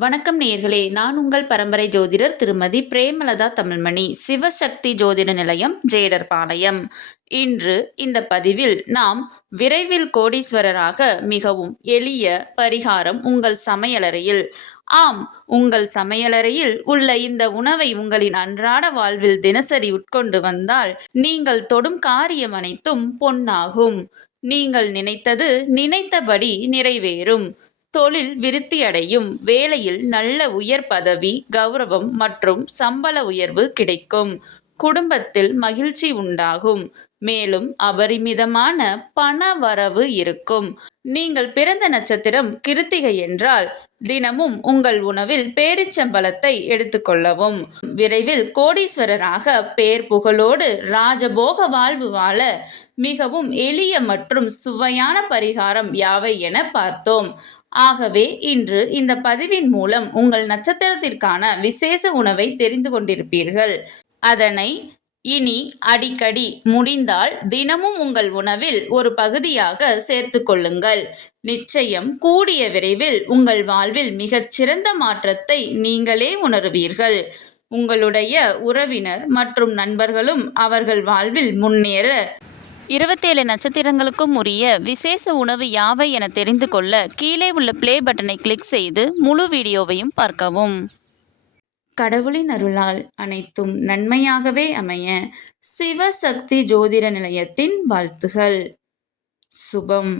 வணக்கம் நேயர்களே, நான் உங்கள் பரம்பரை ஜோதிடர் திருமதி பிரேமலதா தமிழ்மணி, சிவசக்தி ஜோதிட நிலையம், ஜேடர்பாளையம். இன்று இந்த பதிவில் நாம் விரைவில் கோடீஸ்வரராக மிகவும் எளிய பரிகாரம் உங்கள் சமையலறையில். ஆம், உங்கள் சமையலறையில் உள்ள இந்த உணவை உங்களின் அன்றாட வாழ்வில் தினசரி உட்கொண்டு வந்தால் நீங்கள் தொடும் காரியம் அனைத்தும் பொன்னாகும். நீங்கள் நினைத்தது நினைத்தபடி நிறைவேறும். தொழில் விருத்தியடையும். வேலையில் நல்ல உயர் பதவி, கௌரவம் மற்றும் சம்பள உயர்வு கிடைக்கும். குடும்பத்தில் மகிழ்ச்சி உண்டாகும். மேலும் அபரிமிதமான பண வரவு இருக்கும். நீங்கள் பிறந்த நட்சத்திரம் கிருத்திகை என்றால் தினமும் உங்கள் உணவில் பேரிச்சம்பழத்தை எடுத்துக்கொள்ளவும். விரைவில் கோடீஸ்வரராக பேர் புகழோடு ராஜபோக வாழ்வு வாழ மிகவும் எளிய மற்றும் சுவையான பரிகாரம் யாவை என பார்த்தோம். ஆகவே இன்று இந்த பதிவின் மூலம் உங்கள் நட்சத்திரத்திற்கான விசேஷ உணவை தெரிந்து கொண்டிருப்பீர்கள். அதனை இனி அடிக்கடி முடிந்தால் தினமும் உங்கள் உணவில் ஒரு பகுதியாக சேர்த்து கொள்ளுங்கள். நிச்சயம் கூடிய விரைவில் உங்கள் வாழ்வில் மிகச்சிறந்த மாற்றத்தை நீங்களே உணருவீர்கள். உங்களுடைய உறவினர் மற்றும் நண்பர்களும் அவர்கள் வாழ்வில் முன்னேற 27 நட்சத்திரங்களுக்கும் உரிய விசேஷ உணவு யாவை என தெரிந்து கொள்ள கீழே உள்ள ப்ளே பட்டனை கிளிக் செய்து முழு வீடியோவையும் பார்க்கவும். கடவுளின் அருளால் அனைத்தும் நன்மையாகவே அமைய சிவசக்தி ஜோதிட நிலையத்தின் வாழ்த்துகள். சுபம்.